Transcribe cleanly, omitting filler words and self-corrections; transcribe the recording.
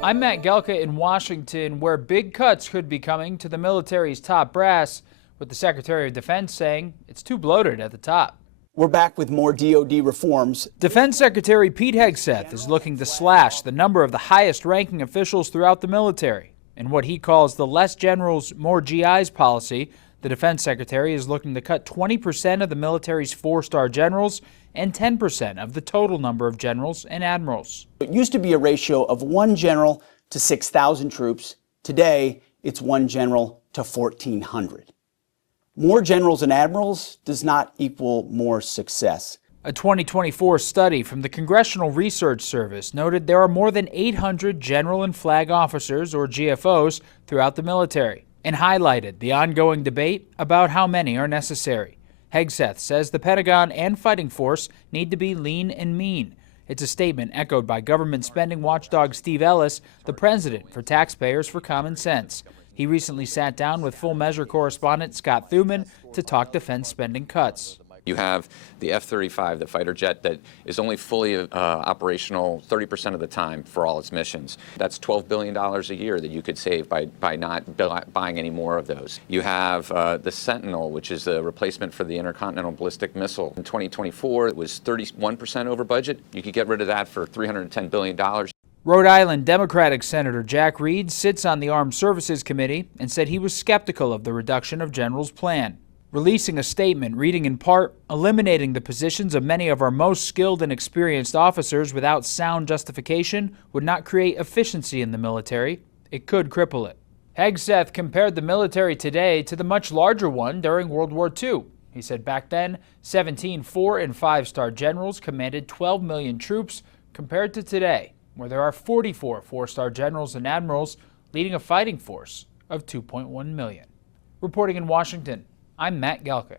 I'm Matt Gelka in Washington, where big cuts could be coming to the military's top brass, with the Secretary of Defense saying it's too bloated at the top. We're back with more DoD reforms. Defense Secretary Pete Hegseth is looking to slash the number of the highest-ranking officials throughout the military. In what he calls the less generals, more GIs policy, the Defense Secretary is looking to cut 20% of the military's 4-star generals and 10% of the total number of generals and admirals. It used to be a ratio of 1 general to 6,000 troops. Today, it's 1 general to 1,400. More generals and admirals does not equal more success. A 2024 study from the Congressional Research Service noted there are more than 800 general and flag officers, or GFOs, throughout the military, and highlighted the ongoing debate about how many are necessary. Hegseth says the Pentagon and fighting force need to be lean and mean. It's a statement echoed by government spending watchdog Steve Ellis, the president for Taxpayers for Common Sense. He recently sat down with Full Measure correspondent Scott Thuman to talk defense spending cuts. You have the F-35, the fighter jet that is only fully operational 30% of the time for all its missions. That's $12 billion a year that you could save by not buying any more of those. You have the Sentinel, which is a replacement for the intercontinental ballistic missile. In 2024, it was 31% over budget. You could get rid of that for $310 billion. Rhode Island Democratic Senator Jack Reed sits on the Armed Services Committee and said he was skeptical of the reduction of generals' plan, releasing a statement reading in part, eliminating the positions of many of our most skilled and experienced officers without sound justification would not create efficiency in the military. It could cripple it. Hegseth compared the military today to the much larger one during World War II. He said back then, 17 4- and 5-star generals commanded 12 million troops compared to today, where there are 44 4-star generals and admirals leading a fighting force of 2.1 million. Reporting in Washington, I'm Matt Gelka.